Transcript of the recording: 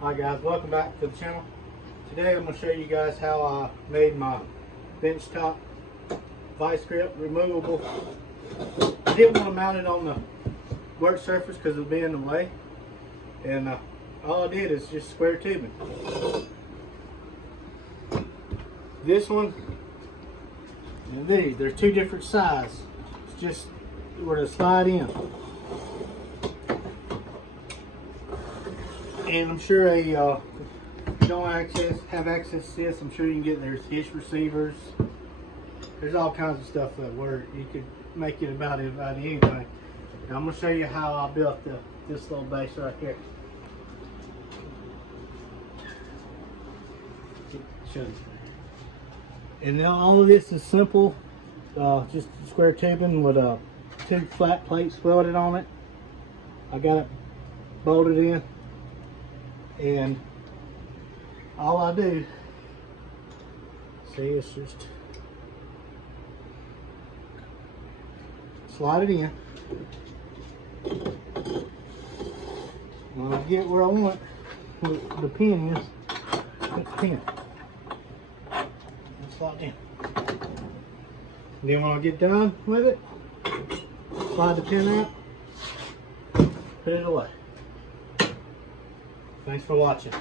Hi guys, welcome back to the channel. Today I'm going to show you guys how I made my bench top vice grip removable. I didn't want to mount it on the work surface because it would be in the way, and all I did is just square tubing. This one and these, they're two different sizes. It's just where to slide in. And I'm sure if you don't have access to this, I'm sure you can get there's hitch receivers. There's all kinds of stuff that work. You could make it about anything. Now I'm going to show you how I built this little base right here. Show you. And now all of this is simple, just square tubing with two flat plates welded on it. I got it bolted in. And all I do, see, is just slide it in. When I get where I want the pin is, put the pin. And slide in. And then when I get done with it, slide the pin out, put it away. Thanks for watching.